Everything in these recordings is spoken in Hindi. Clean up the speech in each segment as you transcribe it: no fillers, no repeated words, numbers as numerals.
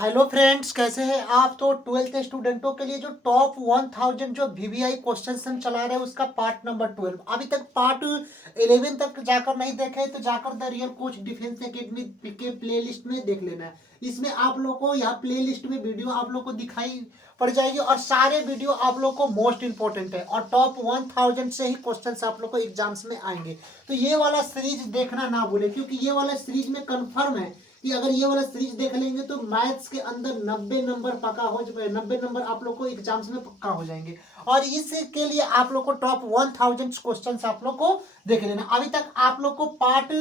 हेलो फ्रेंड्स, कैसे हैं आप। तो 12th स्टूडेंटों के लिए जो टॉप 1000 जो वीवीआई क्वेश्चंस हम चला रहे हैं उसका पार्ट नंबर 12। अभी तक पार्ट 11 तक जाकर नहीं देखे तो जाकर the real coach defence academy के प्लेलिस्ट में देख लेना है। इसमें आप लोग को यहाँ प्लेलिस्ट में वीडियो आप लोग को दिखाई पड़ जाएगी और सारे वीडियो आप लोग को मोस्ट इंपॉर्टेंट है और टॉप 1000 से ही क्वेश्चंस आप लोग को एग्जाम्स में आएंगे। तो ये वाला सीरीज देखना ना भूले, क्योंकि ये वाला सीरीज में कंफर्म है कि अगर ये वाला सीरीज देख लेंगे तो मैथ्स के अंदर 90 नंबर पक्का हो जाए, 90 नंबर आप लोग को एग्जाम्स में पक्का हो जाएंगे। और इसके लिए आप लोग को टॉप 1000 क्वेश्चन आप लोग को देख लेना। अभी तक आप लोग को पार्ट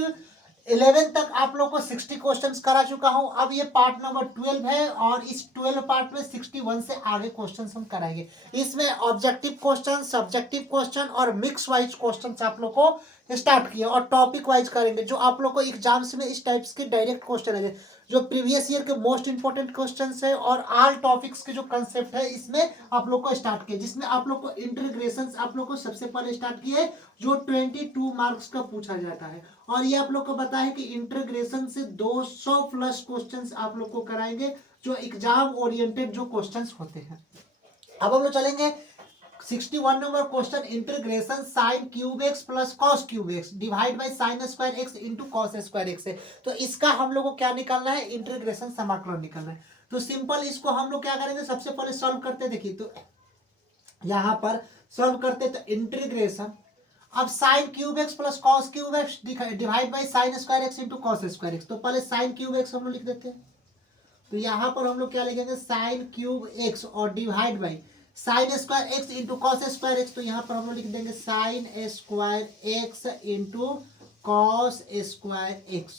11 तक आप लोग को 60 क्वेश्चन करा चुका हूं। अब ये पार्ट नंबर 12 है और इस 12 पार्ट में 61 से आगे क्वेश्चन हम कराएंगे। इसमें ऑब्जेक्टिव क्वेश्चन, सब्जेक्टिव क्वेश्चन और मिक्स वाइज क्वेश्चन आप लोग को स्टार्ट किया और टॉपिक वाइज करेंगे, जो आप लोग को एग्जाम्स में इस टाइप्स के डायरेक्ट क्वेश्चन है, जो प्रीवियस ईयर के मोस्ट इंपोर्टेंट क्वेश्चन है और ऑल टॉपिक्स के जो कंसेप्ट है इसमें आप लोग को स्टार्ट किया, जिसमें आप लोग को इंटीग्रेशन आप लोग को सबसे पहले स्टार्ट किए, जो 22 मार्क्स का पूछा जाता है। और ये आप लोग को पता है कि इंटीग्रेशन से 200 प्लस क्वेश्चन आप लोग को कराएंगे, जो एग्जाम ओरिएंटेड जो क्वेश्चन होते हैं। अब हम लोग चलेंगे 61 number question, integration sine cube x plus cos cube x divide by sine square x into cos square x है। तो इसका हम लोग को क्या निकालना है, इंटीग्रेशन समाकलन निकालना है। तो सिंपल इसको हम लोग क्या करेंगे, सबसे पहले सॉल्व करते, देखिए तो यहां पर सॉल्व करते तो इंटीग्रेशन, अब sine cube x plus cos cube x divide by sine square x into cos square x. तो पहले साइन क्यूब एक्स हम लोग लिख देते हैं। तो यहां पर हम लोग क्या लिखेंगे, साइन क्यूब एक्स और divide by sine square x into cos square x. तो यहाँ पर हम लोग लिख देंगे sign square x into cos square x,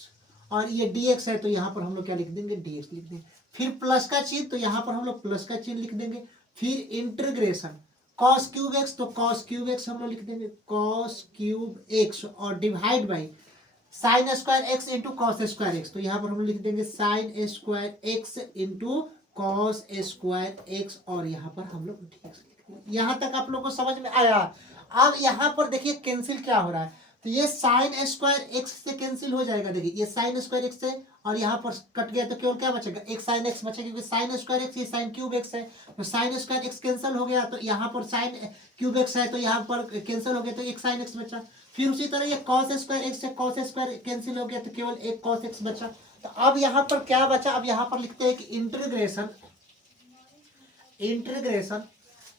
और ये dx है तो यहाँ पर हम लोग क्या लिख देंगे, dx लिख देंगे। फिर प्लस का चिन्ह, तो यहाँ पर हम लोग प्लस का चिन्ह लिख देंगे। फिर इंटीग्रेशन कॉस क्यूब एक्स, तो कॉस क्यूब एक्स हम लोग लिख देंगे, कॉस क्यूब एक्स और divide by sine square x into cos square x. तो यहाँ पर हम लोग लिख देंगे sign square x into cos square x, और यहाँ पर हम लोग यहाँ तक आप लोग को समझ में आया। अब यहाँ पर देखिए कैंसिल क्या हो रहा है, तो ये साइन स्क्वायर एक्स से कैंसिल हो जाएगा। देखिए ये साइन स्क्वायर एक्स से और यहाँ पर कट गया तो केवल क्या बचेगा, एक साइन एक्स बचेगा, क्योंकि साइन स्क्वायर एक्स ये साइन क्यूब एक्स है, तो साइन स्क्वायर एक्स कैंसिल हो गया, तो यहाँ पर साइन क्यूब एक्स है तो यहाँ पर कैंसिल हो गया, तो एक साइन एक्स बचा। फिर उसी तरह ये कॉस स्क्वायर एक्स से कॉस स्क्वायर कैंसिल हो गया, तो केवल एक कॉस एक्स बचा। तो अब यहाँ पर क्या बचा, अब यहाँ पर लिखते हैं कि इंटीग्रेशन इंटीग्रेशन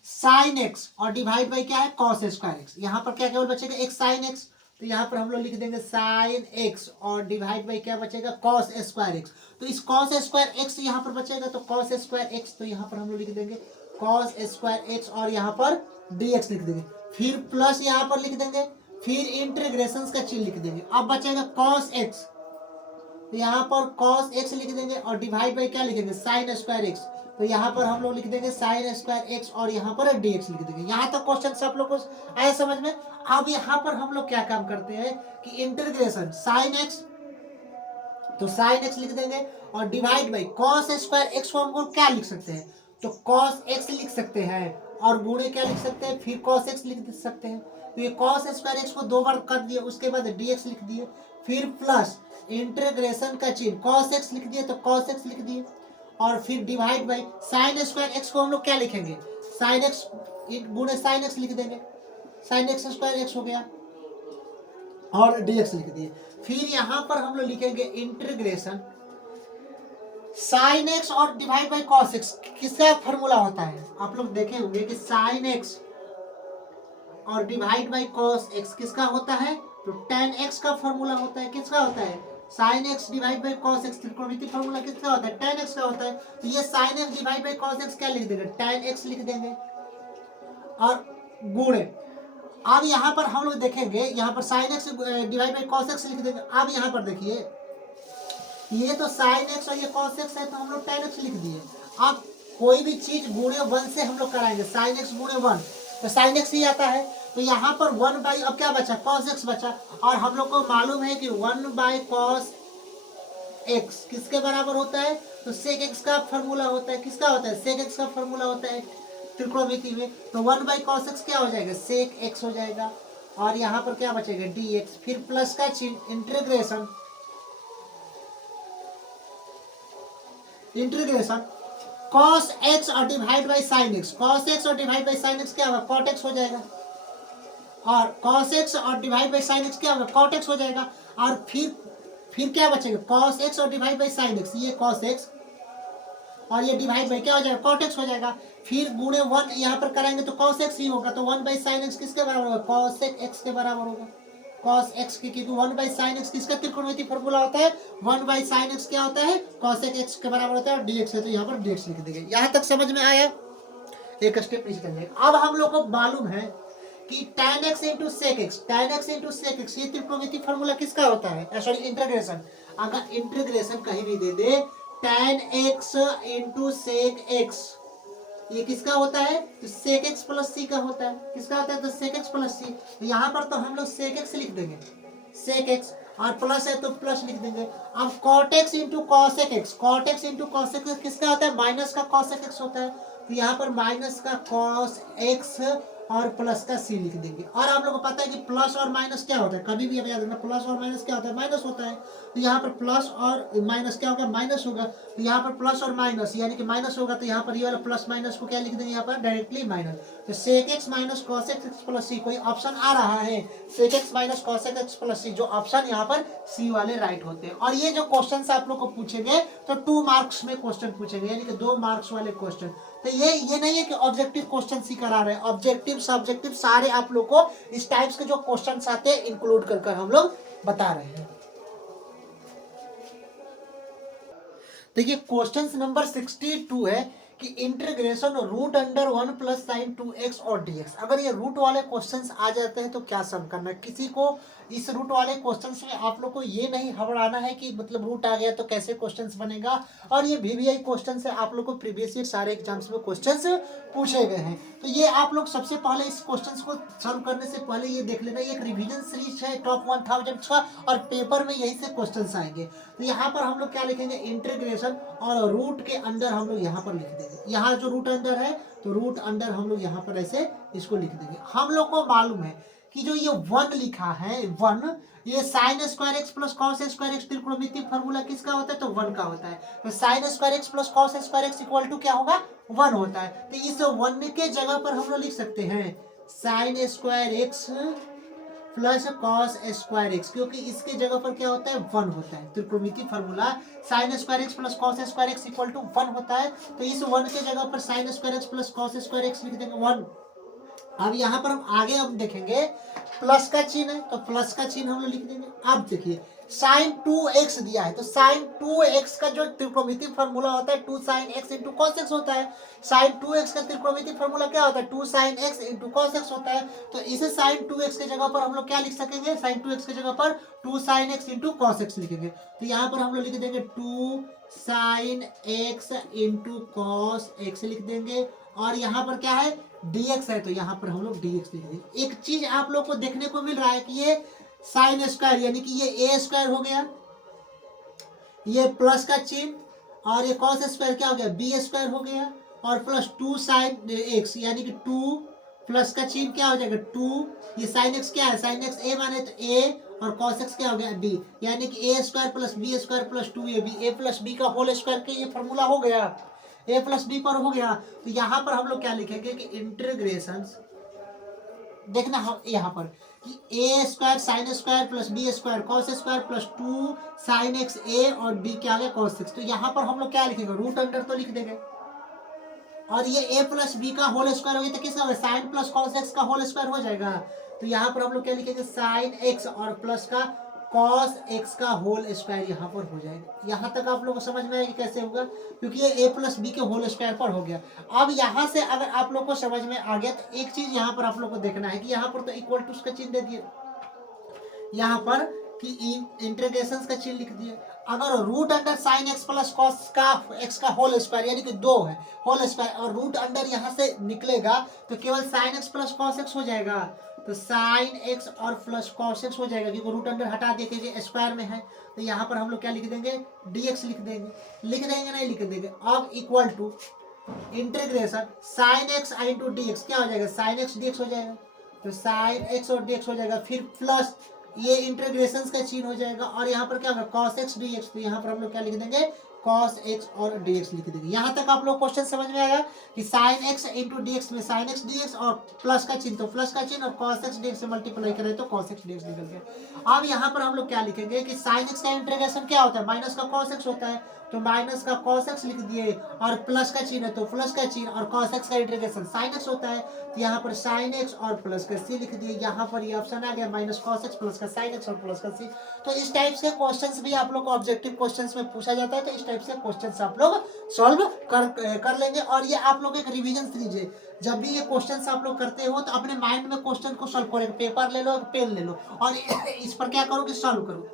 साइन एक्स और डिवाइड बाई क्या है, कॉस स्क्वायर एक्स। यहाँ पर क्या केवल बचेगा, एक साइन एक्स, तो यहाँ पर हम लोग लिख देंगे साइन एक्स और डिवाइड बाई क्या बचेगा, कॉस स्क्वायर एक्स। तो इस कॉस स्क्वायर एक्स यहाँ पर बचेगा, तो कॉस स्क्वायर एक्स, तो यहाँ पर हम लोग लिख देंगे कॉस स्क्वायर एक्स और यहाँ पर dx लिख देंगे। फिर प्लस यहाँ पर लिख देंगे, फिर इंटीग्रेशन का चिन्ह लिख देंगे। अब बचेगा कॉस एक्स, तो यहाँ पर कॉस एक्स लिख देंगे और डिवाइड बाई क्या लिखेंगे, साइन स्क्वायर एक्स। तो यहाँ पर हम लोग लिख देंगे साइन स्क्वायर एक्स और यहाँ पर dx लिख देंगे। यहाँ तक क्वेश्चन सब लोग को आए समझ में। अब यहाँ पर हम लोग क्या काम करते हैं कि इंटीग्रेशन साइन एक्स, तो साइन एक्स लिख देंगे और divide by cos square x को हम क्या लिख सकते हैं, तो कॉस एक्स लिख सकते हैं, और गुणे क्या लिख सकते हैं, फिर कॉस एक्स लिख सकते हैं। तो ये कॉस स्क्वायर एक्स को दो बार कर दिए, उसके बाद dx लिख दिए, फिर प्लस इंटीग्रेशन का चिन्ह कॉस एक्स लिख दिए, तो कॉस एक्स लिख दिए, और फिर divide by sine square x को हम लोग क्या लिखेंगे, साइन एक्स गुणे साइन एक्स लिख देंगे, साइन एक्स स्क्वायर एक्स हो गया और dx लिख दिए। फिर यहां पर हम लोग लिखेंगे इंटीग्रेशन साइन एक्स और डिवाइड बाई कॉस एक्स। किसका फॉर्मूला होता है, आप लोग देखे होंगे कि साइन एक्स और डिवाइड बाई कॉस एक्स किसका होता है, तो tan x का फॉर्मूला होता है। किसका होता है, sine x divide by cos x. त्रिकोणमिति फॉर्मूला किसका होता है, tan x का होता है। तो ये sign x divide by cos x क्या लिख देंगे, tan x लिख देंगे और गुणे। अब यहाँ पर हम लोग देखेंगे, यहाँ पर sign x divide by cos x लिख देंगे। अब यहाँ पर देखिए ये तो साइन एक्स और ये कॉस एक्स है, तो हम लोग tan x लिख दिए। अब कोई भी चीज गुणे 1 से हम लोग कराएंगे, साइन एक्स गुणे 1 तो साइन एक्स ही आता है। तो यहाँ पर 1 बाई अब क्या बचा, कॉस एक्स बचा, और हम लोग को मालूम है कि 1 बाई कॉस एक्स किसके बराबर होता है, तो सेक एक्स का फॉर्मूला होता है। किसका होता है, सेक एक्स का फॉर्मूला होता है त्रिकोणमिति में। तो 1 बाई कॉस एक्स क्या हो जाएगा, सेक एक्स हो जाएगा, और यहाँ पर क्या बचेगा, dx, फिर प्लस का चिन्ह इंटीग्रेशन इंटीग्रेशन cos x और divide by sine x, cos x और डिवाइड बाई साइन एक्स क्या होगा, cot x हो जाएगा, और cos x और डिवाइड बाई साइन एक्स क्या होगा, cot x हो जाएगा, और फिर क्या बचेगा, cos x और डिवाइड बाई साइन एक्स, ये cos x और ये डिवाइड बाई क्या हो जाएगा, cot x हो जाएगा, फिर गुणे 1 यहाँ पर कराएंगे तो cos x ही होगा, तो 1 बाई साइन एक्स किसके बराबर होगा, cos x के बराबर होगा, cos x की, क्योंकि 1 बाई साइन एक्स किसका त्रिकोणमितीय फॉर्मूला होता है, 1 बाई साइन एक्स क्या होता है, cos x के बराबर होता है, और dx है तो यहाँ पर dx लिख देंगे। यहाँ तक समझ में आया, एक स्टेप नीचे चलेंगे। अब हम लोग को मालूम है कि tan x into sec x, tan x into sec x, ये त्रिकोणमितीय फॉर्मूला किसका होता है, सॉरी इंटीग्रेशन, अगर इंटीग्रेशन कहीं भी दे दे tan x into sec x, ये किसका होता है, तो सेक एक्स प्लस सी का होता है, किसका होता है, तो सेक एक्स प्लस सी, तो यहाँ पर तो हम लोग सेक एक्स लिख देंगे, सेक एक्स, और प्लस है तो प्लस लिख देंगे। अब cot x into cosec x, cot x into cosec x किसका होता है, माइनस का कॉसेक एक्स होता है, तो यहाँ पर माइनस का कॉस एक्स और प्लस का सी लिख देंगे। और आप लोगों को पता है कि प्लस और माइनस क्या होता है, कभी भी याद रखना, प्लस और माइनस क्या होता है, माइनस होता है, तो यहाँ पर प्लस और माइनस क्या होगा, माइनस होगा, तो यहाँ पर प्लस और माइनस यानी कि माइनस होगा, तो यहाँ पर ये वाला प्लस माइनस को क्या लिख देंगे, यहाँ पर डायरेक्टली माइनस, तो sec x minus cosec x plus c, कोई ऑप्शन आ रहा है, sec x minus cosec x plus c, जो ऑप्शन यहाँ पर सी वाले राइट होते हैं। और ये जो क्वेश्चन आप लोग को पूछेंगे तो 2 मार्क्स में क्वेश्चन पूछेंगे, यानी कि 2 मार्क्स वाले क्वेश्चन, तो ये नहीं है कि ऑब्जेक्टिव क्वेश्चन ही करा रहे हैं, ऑब्जेक्टिव सब्जेक्टिव सारे आप लोग को इस टाइप्स के जो क्वेश्चंस आते हैं इंक्लूड कर हम लोग बता रहे हैं। देखिए क्वेश्चन नंबर 62 है कि integration root under 1 plus sine 2x और dx, अगर ये रूट वाले क्वेश्चंस आ जाते हैं तो क्या सम करना है, किसी को इस रूट वाले क्वेश्चंस में आप लोग को ये नहीं घबराना है कि मतलब रूट आ गया तो कैसे क्वेश्चंस बनेगा, और ये VBI क्वेश्चन से आप लोग को प्रीवियस ईयर सारे एग्जाम्स में क्वेश्चंस पूछे गए हैं, तो ये आप लोग सबसे पहले इस क्वेश्चंस को सॉल्व करने से पहले ये देख लेना, ये एक रिवीजन सीरीज है टॉप 1000 का, और पेपर में यही से क्वेश्चंस आएंगे, तो यहाँ पर हम लोग क्या लिखेंगे, इंटीग्रेशन और रूट के अंदर हम लोग यहाँ पर लिख देंगे, यहाँ जो रूट अंदर है तो रूट अंदर हम लोग यहाँ पर ऐसे इसको लिख देंगे। हम लोग को मालूम है कि जो ये 1 लिखा है 1, ये sine square x plus cos square x त्रिकोणमितीय फॉर्मूला किसका होता है, तो 1 का होता है, तो sine square x plus cos square x equal to क्या होगा, 1 होता है, तो इस 1 के जगह पर हम लोग लिख सकते हैं sign square x plus cos square x, क्योंकि इसके जगह पर क्या होता है, 1 होता है, त्रिकोणमितीय formula sine square x plus cos square x equal to 1 होता है, तो इस 1 के जगह पर sine square x plus cos square x लिख देंगे 1। अब यहाँ पर हम आगे अब देखेंगे प्लस का चिन्ह है, तो प्लस का चिन्ह हम लोग लिख देंगे। अब देखिए साइन 2x दिया है, तो साइन 2x का जो त्रिकोणमितीय फॉर्मूला होता है 2 sine x into cos x होता है, साइन 2x का त्रिकोणमितीय फॉर्मूला क्या होता है, 2 sine x into cos x होता है, तो इसे साइन 2x के जगह पर हम लोग क्या लिख सकेंगे, साइन 2x के जगह पर 2 sine x into cos x लिखेंगे, तो यहाँ पर हम लोग लिख देंगे 2 sine x into cos x लिख देंगे, और यहाँ पर क्या है dx है, तो यहाँ पर हम लोग dx लिख देंगे। एक चीज आप लोग को देखने को मिल रहा है कि ये साइन स्क्वायर यानी कि ये a स्क्वायर हो गया, ये प्लस का चिन्ह, और ये कॉस स्क्वायर क्या हो गया, b स्क्वायर हो गया, और प्लस 2 साइन एक्स यानी कि 2 प्लस का चिन्ह क्या हो जाएगा 2, ये साइन एक्स क्या है, साइन एक्स a माने तो a, और कॉस एक्स क्या हो गया b, यानी कि a square plus b square plus 2ab, a plus b का होल स्क्वायर के ये फॉर्मूला हो गया, a प्लस बी पर हो गया, तो यहाँ पर हम लोग क्या लिखेंगे कि इंटीग्रेशन, देखना हम यहाँ पर कि a square sine square plus b square cos square plus 2 sine x a और b क्या आ गया कॉस एक्स, तो यहाँ पर हम लोग क्या लिखेंगे रूट अंडर तो लिख देंगे, और ये a प्लस बी का होल स्क्वायर हो गया तो किसका होगा, साइन प्लस कॉस एक्स का होल स्क्वायर हो जाएगा, तो यहाँ पर हम लोग क्या लिखेंगे साइन एक्स और प्लस का कॉस एक्स का होल स्क्वायर यहाँ पर हो जाएगा। यहाँ तक आप लोग को समझ में आएगा कैसे होगा, क्योंकि ये a प्लस बी के होल स्क्वायर पर हो गया। अब यहाँ से अगर आप लोग को समझ में आ गया तो एक चीज यहाँ पर आप लोग को देखना है कि यहाँ पर तो इक्वल टू का चिन्ह दे दिए, यहाँ पर कि इंटीग्रेशन का चिन्ह लिख दिए, अगर root under sine x plus cos का एक्स का होल स्क्वायर यानी कि 2 है होल स्क्वायर, और रूट अंडर यहाँ से निकलेगा तो केवल sine x plus cos x हो जाएगा, तो साइन एक्स और प्लस कॉस एक्स हो जाएगा, क्योंकि रूट अंडर हटा दे के स्क्वायर में है, तो यहाँ पर हम लोग क्या लिख देंगे dx लिख देंगे नहीं लिख देंगे। अब equal to integration sine x into dx क्या हो जाएगा, साइन एक्स dx हो जाएगा, तो साइन एक्स और dx हो जाएगा, फिर प्लस ये इंटीग्रेशन का चिन्ह हो जाएगा, और यहाँ पर क्या होगा cos x dx, तो यहाँ पर हम लोग क्या लिख देंगे cos x और dx लिख देंगे। यहाँ तक आप लोग क्वेश्चन समझ में आया कि sin x इंटू dx में sin x dx और प्लस का चिन्ह तो प्लस का चिन्ह और cos x dx से मल्टीप्लाई करें तो cos x dx निकल गया। अब यहाँ पर हम लोग क्या लिखेंगे कि sin x का इंटीग्रेशन क्या होता है, माइनस का cos x होता है, तो माइनस का cos x लिख दिए और प्लस का चिन्ह है तो प्लस का चिन्ह और cos x का इंटीग्रेशन sin x होता है, तो यहाँ पर sin x और प्लस का c लिख दिए। यहाँ पर ये ऑप्शन आ गया माइनस cos x प्लस का sin x और प्लस का c। तो इस टाइप से क्वेश्चंस भी आप लोग को ऑब्जेक्टिव क्वेश्चंस में पूछा जाता है, तो इस टाइप से क्वेश्चंस आप लोग सॉल्व कर लेंगे। और ये आप लोग एक रिवीजन लीजिए, जब भी ये क्वेश्चंस आप लोग करते हो तो अपने माइंड में क्वेश्चन को सॉल्व करो, पेपर ले लो पेन ले लो और इस पर क्या करो कि सॉल्व करो,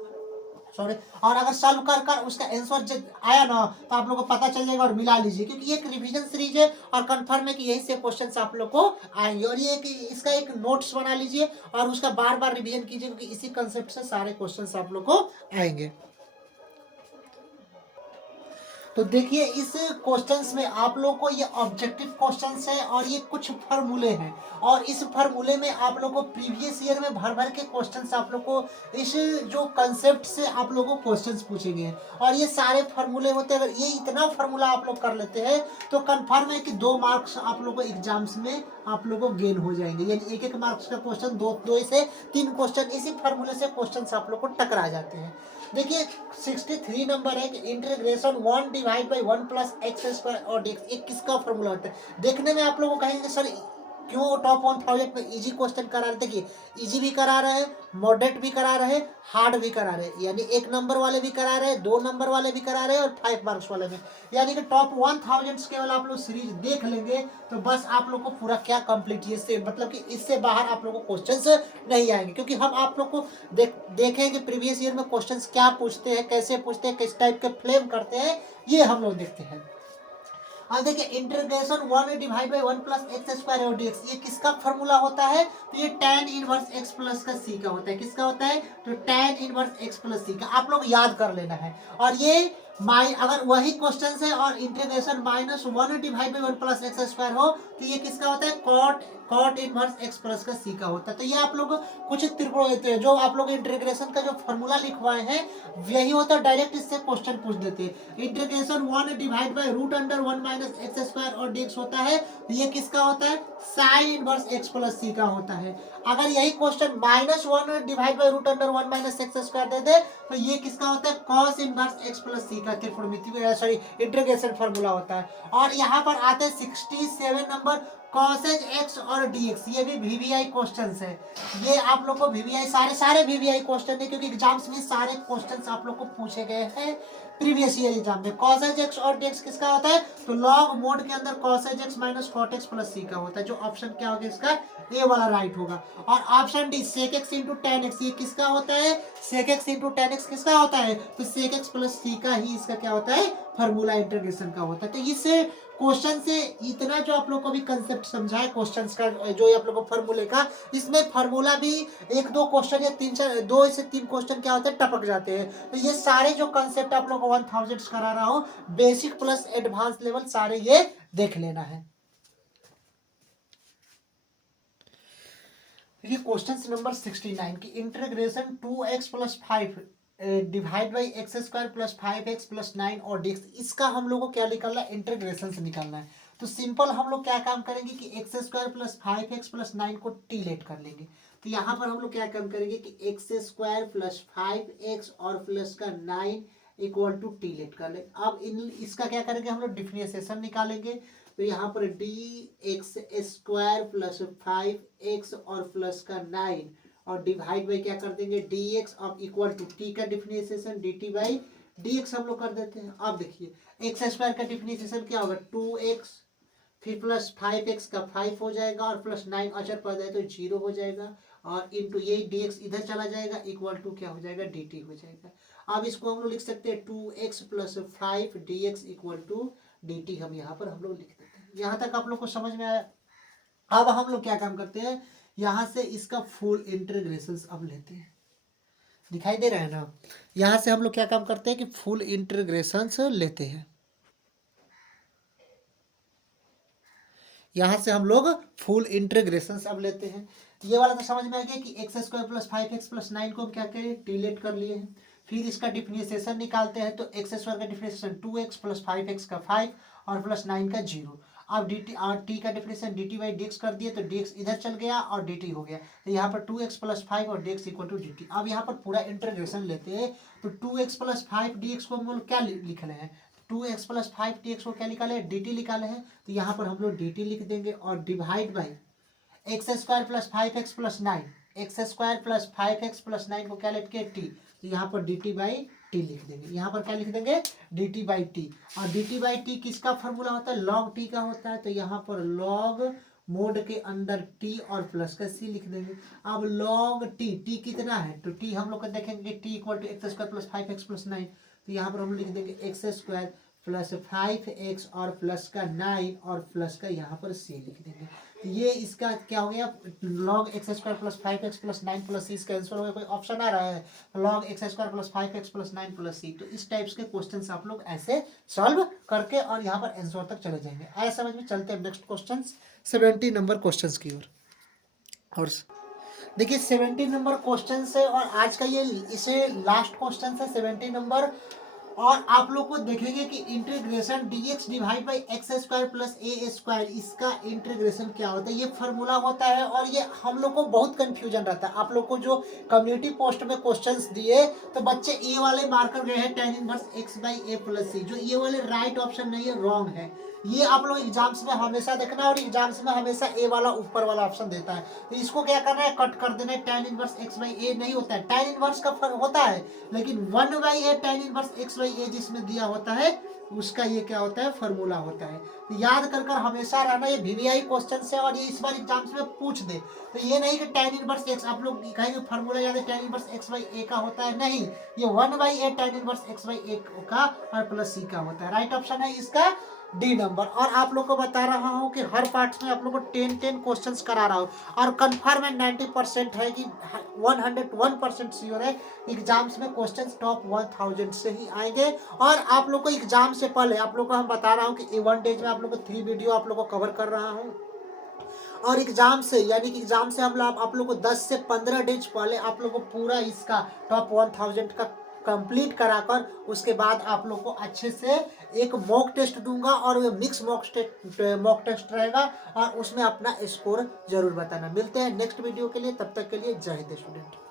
सॉरी। और अगर सॉल्व कर कर उसका आंसर जब आया ना तो आप लोगों को पता चल जाएगा और मिला लीजिए, क्योंकि ये एक रिवीजन सीरीज है और कंफर्म है कि यही से क्वेश्चंस आप लोग को आएंगे। और ये इसका एक नोट्स बना लीजिए और उसका बार बार रिवीजन कीजिए, क्योंकि इसी कंसेप्ट से सारे क्वेश्चंस आप लोग को आएंगे। तो देखिए इस क्वेश्चंस में आप लोग को ये ऑब्जेक्टिव क्वेश्चंस है और ये कुछ फार्मूले हैं, और इस फार्मूले में आप लोग को प्रीवियस ईयर में भर भर के क्वेश्चंस आप लोग को इस जो कंसेप्ट से आप लोग को क्वेश्चंस पूछेंगे। और ये सारे फार्मूले होते हैं, अगर ये इतना फार्मूला आप लोग कर लेते हैं तो कंफर्म है कि 2 मार्क्स आप लोग को एग्जाम्स में आप लोग को गेन हो जाएंगे, यानी 1-1 मार्क्स का क्वेश्चन 2 से 3 क्वेश्चन इसी फार्मूले से क्वेश्चन आप लोग को टकरा जाते हैं। देखिए 63 नंबर है कि integration 1 divide by 1 plus x square और dx, ये किसका फॉर्मूला होता है। देखने में आप लोगों को कहेंगे सर क्यों टॉप 1000 में इजी क्वेश्चन करा रहे, देखिए इजी भी करा रहे हैं, मॉडरेट भी करा रहे हैं, हार्ड भी करा रहे हैं, यानी 1 नंबर वाले भी करा रहे हैं, 2 नंबर वाले भी करा रहे हैं और 5 मार्क्स वाले में, यानी कि टॉप 1000 केवल आप लोग सीरीज देख लेंगे तो बस आप लोग को पूरा क्या कंप्लीट, इससे मतलब कि इससे बाहर आप लोग को क्वेश्चंस नहीं आएंगे, क्योंकि हम आप लोग को देखें कि प्रीवियस ईयर में क्वेश्चंस क्या पूछते हैं, कैसे पूछते हैं, किस टाइप के फ्लेम करते हैं, ये हम लोग देखते हैं। अब देखिए integration 1 divide by 1 plus x square और dx, ये किसका फॉर्मूला होता है, तो ये tan इनवर्स x प्लस का c का होता है। किसका होता है, तो tan inverse x plus c का आप लोग याद कर लेना है। और ये अगर वही क्वेश्चन है और integration -1 divide by 1 plus x square हो तो ये किसका होता है, कॉट इनवर्स x प्लस का c का होता है। तो ये आप लोग कुछ त्रिकोण जो आप लोग इंटीग्रेशन का जो फॉर्मूला लिखवाए हैं यही होता है, डायरेक्ट इससे क्वेश्चन पूछ देते हैं। Integration 1 divide by root under 1 minus x square और dx होता है, तो ये किसका होता है, sine inverse x plus c का होता है। अगर यही question -1 divide by root under 1 minus x square दे दे तो ये किसका होता है, cos inverse x plus c का त्रिकोणमिति सॉरी इंटीग्रेशन फॉर्मूला होता है। और यहाँ पर आते हैं 67 नंबर कॉसेज x और dx, ये भी वीवीआई क्वेश्चंस है। ये आप लोग को वीवीआई सारे वीवीआई क्वेश्चन है, क्योंकि एग्जाम्स में सारे क्वेश्चंस आप लोग को पूछे गए हैं प्रीवियस ईयर एग्जाम में। कॉसेज x और dx किसका होता है, तो लॉग मोड के अंदर cosec x minus cot x plus c का होता है, जो ऑप्शन क्या होगा इसका, ए वाला राइट होगा। और ऑप्शन डी सेक x इंटू टेन एक्स, ये किसका होता है, सेक x इंटू टेन एक्स किसका होता है, तो सेक x प्लस c का ही इसका क्या होता है, फॉर्मूला इंटीग्रेशन का होता है। तो इस क्वेश्चन से इतना जो आप लोग को भी कंसेप्ट समझा है क्वेश्चंस का, जो आप लोग को फॉर्मूले का, इसमें फॉर्मूला भी 1-2 क्वेश्चन या 3-4 2 से 3 क्वेश्चन क्या होते हैं, टपक जाते हैं। तो ये सारे जो कंसेप्ट आप लोग को 1000 करा रहा हूँ, बेसिक प्लस एडवांस लेवल सारे ये देख लेना है। ये क्वेश्चन नंबर 69 की integration 2x plus 5 divide by x square plus 5x plus 9 और dx, इसका हम लोग को क्या निकालना है, इंटीग्रेशन से निकालना है। तो सिंपल हम लोग क्या काम करेंगे कि x square plus 5x plus 9 को टी लेट कर लेंगे। तो यहाँ पर हम लोग क्या काम करेंगे कि एक्स स्क्वायर प्लस 5x और प्लस का 9 इक्वल टू टी लेट कर ले। अब इसका क्या करेंगे, हम लोग डिफरेंशिएशन निकालेंगे। तो यहाँ पर D x square plus 5x और प्लस का 9 और डिवाइड बाई क्या कर देंगे, डी एक्स अब इक्वल टू टी का differentiation D T by D x हम लोग कर देते हैं। अब देखिए एक्स स्क्वायर का डिफरेंशिएशन क्या होगा, 2x फिर प्लस 5x का 5 हो जाएगा और प्लस 9 अचर पड़ जाए तो 0 हो जाएगा और इंटू ये dx इधर चला जाएगा इक्वल टू क्या हो जाएगा, dt हो जाएगा। अब इसको हम लोग लिख सकते हैं 2x plus 5 dx equal to dt, हम यहाँ पर हम लोग लिख देते हैं। यहाँ तक आप लोग को समझ में आया। अब हम लोग क्या काम करते हैं, यहाँ से इसका फुल इंटीग्रेशन अब लेते हैं, दिखाई दे रहा है ना। यहाँ से हम लोग क्या काम करते हैं कि फुल इंटीग्रेशन लेते हैं। यहाँ से हम लोग फुल इंटीग्रेशन अब लेते हैं। ये वाला तो समझ में आ गया कि x square plus 5x plus 9 को हम क्या करें, डिलीट कर लिए हैं। फिर इसका डिफरेंशिएशन निकालते हैं तो एक्स स्क्वायर का डिफरेंशिएशन 2x प्लस 5x का 5 और प्लस 9 का 0। अब डी टी और टी का differentiation D T by D x कर दिए तो डी एक्स इधर चल गया और डी टी हो गया, तो यहाँ पर 2x प्लस 5 और d x equal to d t. अब यहाँ पर पूरा इंटीग्रेशन लेते हैं तो 2x प्लस 5 डी एक्स को हम लोग क्या लिख रहे हैं, 2x प्लस 5 डी एक्स को क्या निकाले हैं, डी टी निकाले हैं, तो यहाँ पर हम लोग डी टी लिख देंगे और divide by x square plus 5x plus 9, x square plus 5x plus 9 को क्या लिख के टी, तो यहाँ पर डी टी बाई टी लिख देंगे। यहाँ पर क्या लिख देंगे, डी टी बाई टी। और डी टी बाई टी किसका फॉर्मूला होता है, लॉग टी का होता है, तो यहाँ पर लॉग मोड के अंदर टी और प्लस का सी लिख देंगे। अब लॉग टी, टी कितना है, तो टी हम लोग का देखेंगे t equal to x square plus 5x plus 9, तो यहाँ पर हम लिख देंगे एक्स स्क्वायर प्लस 5x और प्लस का 9 और प्लस का यहाँ पर सी लिख देंगे। तो ये इसका क्या हो गया, log x square plus 5x plus 9 plus c, इसका आंसर हो गया। कोई ऑप्शन आ रहा है, log x square plus 5x plus 9 plus c. तो इस टाइप्स के क्वेश्चंस आप लोग ऐसे सॉल्व करके और यहाँ पर आंसर तक चले जाएंगे। आए समझ में, चलते हैं नेक्स्ट क्वेश्चन 70 नंबर क्वेश्चन की ओर। और देखिए 70 नंबर क्वेश्चन है और आज का ये इसे लास्ट क्वेश्चन है 70 नंबर। और आप लोग को देखेंगे कि integration dx divide by x square plus A square, इसका इंटीग्रेशन क्या होता है, ये फार्मूला होता है। और ये हम लोग को बहुत कंफ्यूजन रहता है। आप लोग को जो कम्युनिटी पोस्ट में क्वेश्चंस दिए तो बच्चे ए वाले मार्कर गए हैं tan inverse x by a plus c, जो ये वाले राइट ऑप्शन नहीं है, रॉन्ग है। ये आप लोग एग्जाम्स में हमेशा देखना, और एग्जाम्स में हमेशा ए वाला ऊपर वाला ऑप्शन देता है, तो इसको क्या करना है, कट कर देना है। tan इनवर्स x बाई ए नहीं होता है, tan इनवर्स का होता है, लेकिन 1 by a tan inverse x by a जिसमें दिया होता है उसका ये क्या होता है, फार्मूला होता है। तो याद कर कर हमेशा रहना, ये वीवीआई क्वेश्चन है और ये इस बार एग्जाम्स में पूछ दे। तो ये नहीं कि tan इनवर्स x, आप लोग कहेंगे फार्मूला याद है tan inverse x by a का होता है, नहीं, ये 1 by a tan inverse x by a का और प्लस सी का होता है। राइट ऑप्शन है इसका डी नंबर। और आप लोग को बता रहा हूँ कि हर पार्ट में आप लोग को 10 क्वेश्चंस करा रहा हूँ और कंफर्म है 90% है कि 101% श्योर है एग्जाम्स में क्वेश्चंस टॉप 1000 से ही आएंगे। और आप लोग को एग्जाम से पहले आप लोग को हम बता रहा हूँ कि 1 डेज में आप लोग को 3 वीडियो आप लोग को कवर कर रहा हूँ। और एग्जाम से यानी कि एग्जाम से हम लोग आप लोग को 10 से 15 डेज पहले आप लोग को पूरा इसका टॉप 1000 का कंप्लीट कराकर उसके बाद आप लोग को अच्छे से एक मॉक टेस्ट दूंगा और मिक्स मॉक टेस्ट रहेगा और उसमें अपना स्कोर जरूर बताना। मिलते हैं नेक्स्ट वीडियो के लिए, तब तक के लिए जय हिंद स्टूडेंट।